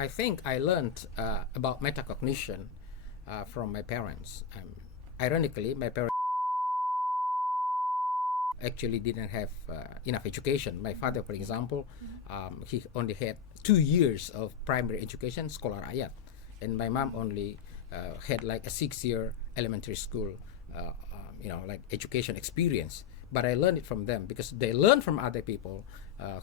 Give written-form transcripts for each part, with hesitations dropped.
I think I learned about metacognition from my parents. Ironically, my parents actually didn't have enough education. My father, for example, he only had 2 years of primary education, sekolah rakyat, and my mom only had like a 6-year elementary school, like education experience. But I learned it from them because they learn from other people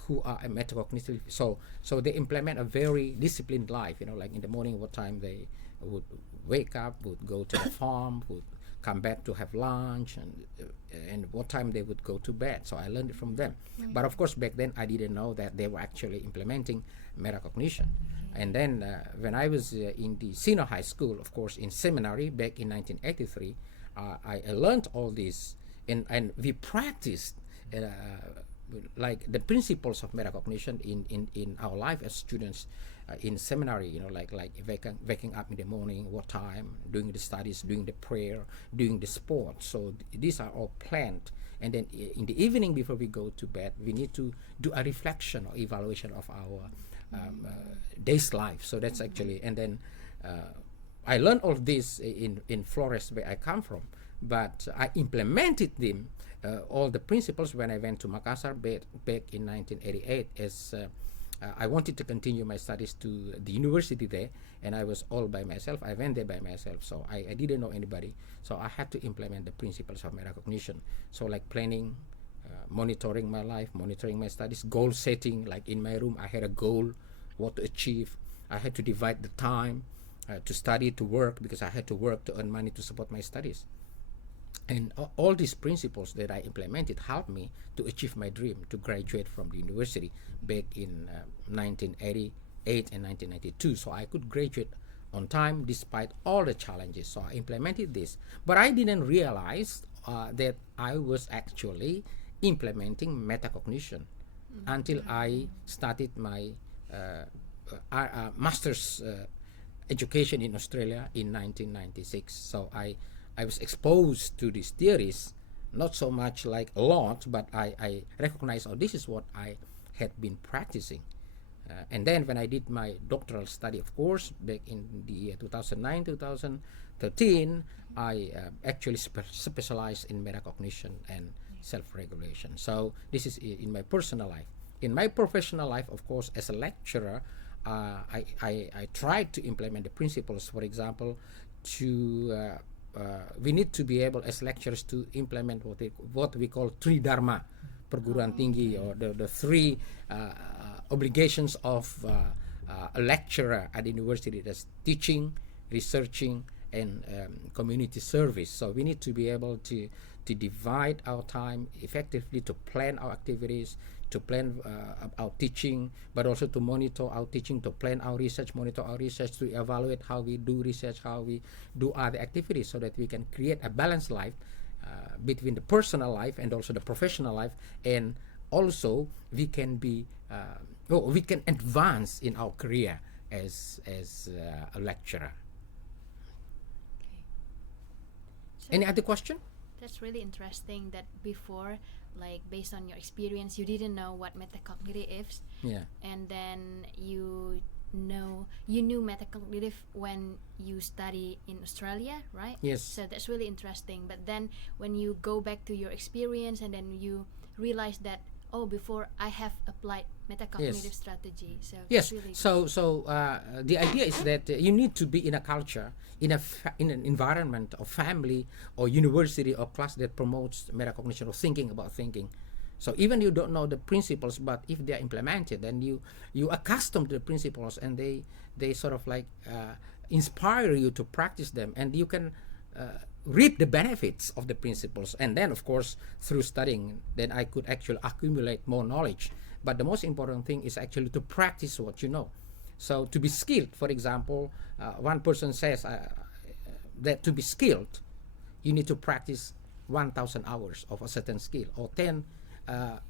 who are metacognitive. So they implement a very disciplined life. Like in the morning, what time they would wake up, would go to the farm, would come back to have lunch, and what time they would go to bed. So I learned it from them. But of course, back then I didn't know that they were actually implementing metacognition. And then when I was in the senior high school, of course, in seminary back in 1983, I learned all this, and we practiced like the principles of metacognition in our life as students in seminary. Like waking up in the morning, what time, doing the studies, doing the prayer, doing the sport. So these are all planned, and then in the evening before we go to bed, we need to do a reflection or evaluation of our day's life. So that's actually, and then I learned all this in Flores, where I come from, but I implemented them, all the principles, when I went to Makassar back in 1988, as I wanted to continue my studies to the university there, and I was all by myself. I went there by myself, so I didn't know anybody, so I had to implement the principles of metacognition. So like planning, monitoring my life, monitoring my studies, goal setting. Like in my room, I had a goal, what to achieve. I had to divide the time to study, to work, because I had to work to earn money to support my studies. And all these principles that I implemented helped me to achieve my dream to graduate from the university back in 1988 and 1992. So I could graduate on time despite all the challenges. So I implemented this. But I didn't realize that I was actually implementing metacognition until I started my master's education in Australia in 1996. So I was exposed to these theories, not so much like a lot, but I recognized, this is what I had been practicing. And then when I did my doctoral study, of course, back in the year 2009, 2013, I actually specialized in metacognition and self-regulation. So this is in my personal life. In my professional life, of course, as a lecturer, I tried to implement the principles. For example, we need to be able as lecturers to implement what we call three dharma perguruan tinggi, or the three obligations of a lecturer at the university. That's teaching, researching, and community service. So we need to be able to divide our time effectively, to plan our activities, to plan our teaching, but also to monitor our teaching, to plan our research, monitor our research, to evaluate how we do research, how we do other activities, so that we can create a balanced life between the personal life and also the professional life, and also we can we can advance in our career as a lecturer. So Any other question? that's really interesting that before, like based on your experience, you didn't know what metacognitive is, Yeah. and then you knew metacognitive when you study in Australia, right? Yes. So that's really interesting. But then when you go back to your experience, and then you realize that, before I have applied metacognitive strategy. So Yes. that's really So the idea is that you need to be in a culture, in an environment of family or university or class that promotes metacognition, or thinking about thinking. So even you don't know the principles, but if they are implemented, then you accustom to the principles, and they sort of like inspire you to practice them, and you can reap the benefits of the principles. And then of course through studying, then I could actually accumulate more knowledge. But the most important thing is actually to practice what you know. So to be skilled, for example, one person says that to be skilled, you need to practice 1,000 hours of a certain skill, or 10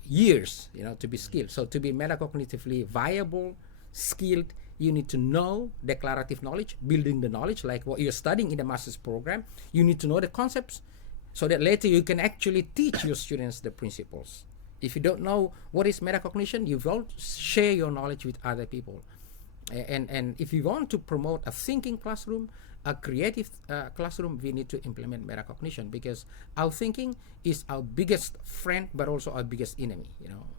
years, to be skilled. So to be metacognitively viable, skilled, you need to know declarative knowledge, building the knowledge, like what you're studying in the master's program. You need to know the concepts, so that later you can actually teach your students the principles. If you don't know what is metacognition, you won't share your knowledge with other people. And if we want to promote a thinking classroom, a creative classroom, we need to implement metacognition, because our thinking is our biggest friend, but also our biggest enemy.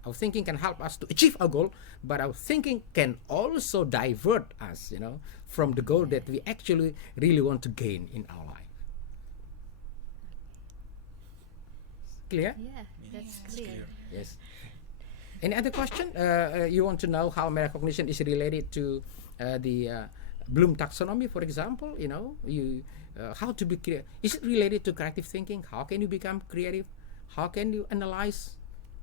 Our thinking can help us to achieve our goal, but our thinking can also divert us, from the goal that we actually really want to gain in our life. Clear? Yeah, that's clear. Yes. Any other question? You want to know how metacognition is related to the Bloom taxonomy, for example? How to be creative? Is it related to creative thinking? How can you become creative? How can you analyze?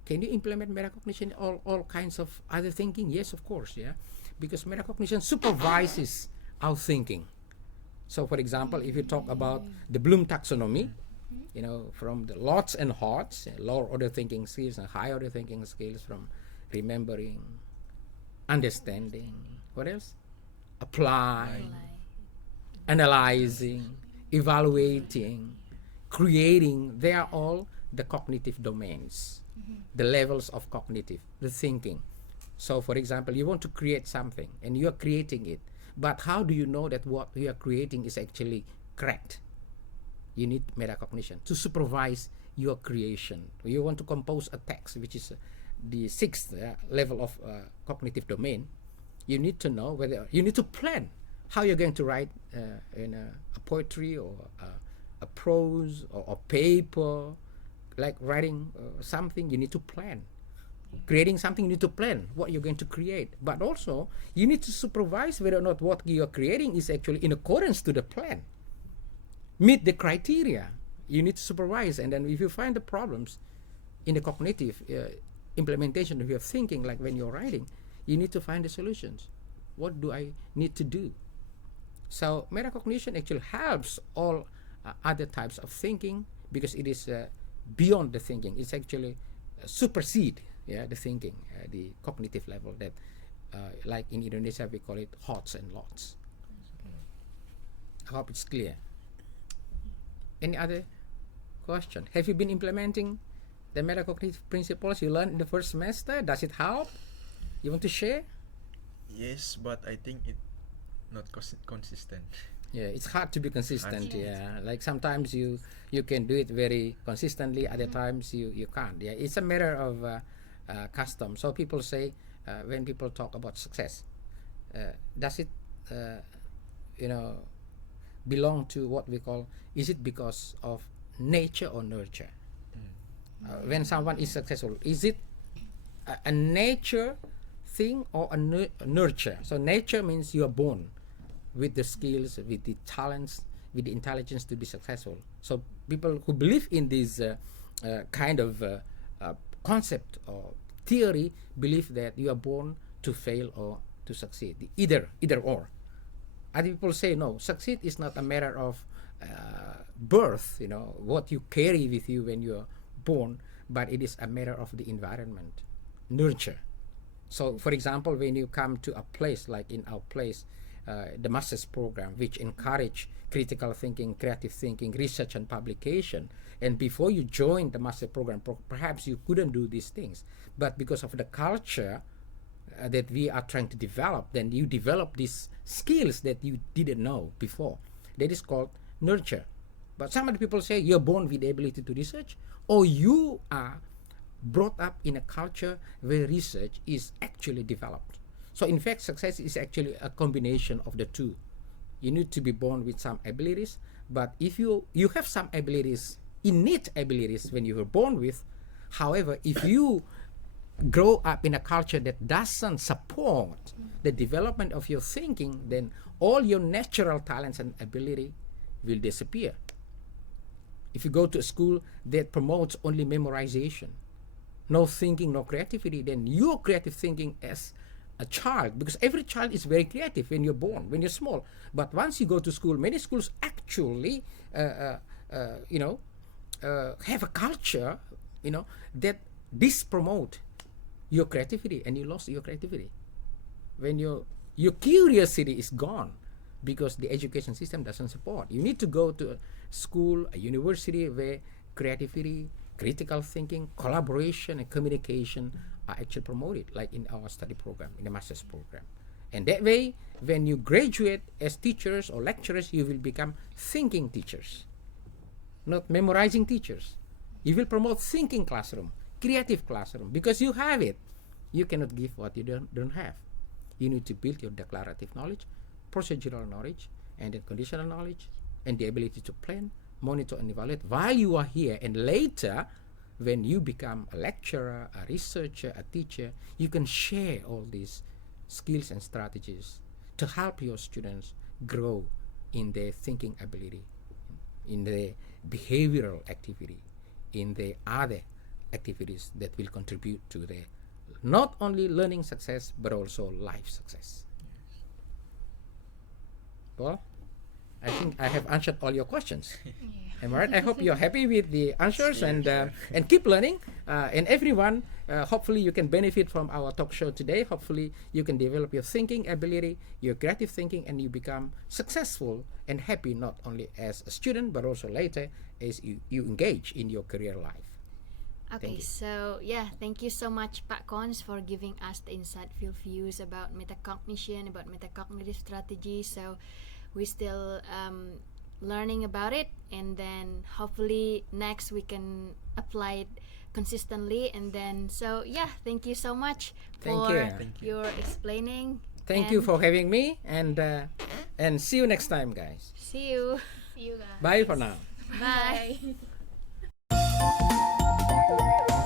Can you implement metacognition? All kinds of other thinking? Yes, of course. Yeah, because metacognition supervises our thinking. So, for example, if you talk about the Bloom taxonomy, from the lots and HOTS, lower order thinking skills and high order thinking skills, from remembering, understanding, what else? Apply, analyzing, evaluating, creating. They are all the cognitive domains, the levels of cognitive, the thinking. So, for example, you want to create something and you are creating it, but how do you know that what you are creating is actually correct? You need metacognition to supervise your creation. You want to compose a text, which is the sixth level of cognitive domain. You need to know whether you need to plan how you're going to write in a poetry or a prose or a paper, like writing something. You need to plan. Creating something, you need to plan what you're going to create. But also, you need to supervise whether or not what you're creating is actually in accordance to the plan, meet the criteria. You need to supervise, and then if you find the problems in the cognitive implementation of your thinking, like when you're writing, you need to find the solutions. What do I need to do? So metacognition actually helps all other types of thinking, because it is beyond the thinking. It's actually supersede the thinking, the cognitive level that, like in Indonesia, we call it HOTS and LOTS. I hope it's clear. Any other question? Have you been implementing the metacognitive principles you learned in the first semester? Does it help? You want to share? Yes, but I think it not consistent. Yeah, it's hard to be consistent. Hard. Yeah, like sometimes you can do it very consistently. Other times you can't. Yeah, it's a matter of custom. So people say when people talk about success, does it belong to what we call, is it because of nature or nurture? When someone is successful, is it a nature thing or a nurture? So nature means you are born with the skills, with the talents, with the intelligence to be successful. So people who believe in this kind of concept or theory believe that you are born to fail or to succeed, either or. Other people say no, succeed is not a matter of birth, what you carry with you when you are born, but it is a matter of the environment, nurture. So, for example, when you come to a place like in our place, the master's program, which encourage critical thinking, creative thinking, research and publication, and before you join the master program, perhaps you couldn't do these things, but because of the culture that we are trying to develop, then you develop these skills that you didn't know before. That is called nurture. But some other people say you're born with the ability to research, or you are brought up in a culture where research is actually developed. So in fact, success is actually a combination of the two. You need to be born with some abilities, but if you have some abilities, innate abilities when you were born with, however, if you grow up in a culture that doesn't support the development of your thinking, then all your natural talents and ability will disappear. If you go to a school that promotes only memorization, no thinking, no creativity, then your creative thinking as a child, because every child is very creative when you're born, when you're small. But once you go to school, many schools actually, have a culture, that dispromote your creativity, and you lost your creativity. When your curiosity is gone, because the education system doesn't support. You need to go to a school, a university where creativity, critical thinking, collaboration, and communication are actually promoted, like in our study program, in the master's program. And that way, when you graduate as teachers or lecturers, you will become thinking teachers, not memorizing teachers. You will promote thinking classroom, creative classroom, because you have it. You cannot give what you don't have. You need to build your declarative knowledge, procedural knowledge, and then conditional knowledge, and the ability to plan, monitor, and evaluate while you are here. And later, when you become a lecturer, a researcher, a teacher, you can share all these skills and strategies to help your students grow in their thinking ability, in their behavioral activity, in the other activities that will contribute to their not only learning success but also life success. Well, I think I have answered all your questions. Am I right? I hope you're happy with the answers, and keep learning. And everyone, hopefully you can benefit from our talk show today. Hopefully you can develop your thinking ability, your creative thinking, and you become successful and happy not only as a student but also later as you engage in your career life. Okay, so yeah, thank you so much, Pak Cons, for giving us the insightful views about metacognition, about metacognitive strategy. So we're still learning about it, and then hopefully next we can apply it consistently. And then, so yeah, thank you so much for your explaining. Thank you for having me, and see you next time, guys. See you. See you guys. Bye for now. Bye. Bye.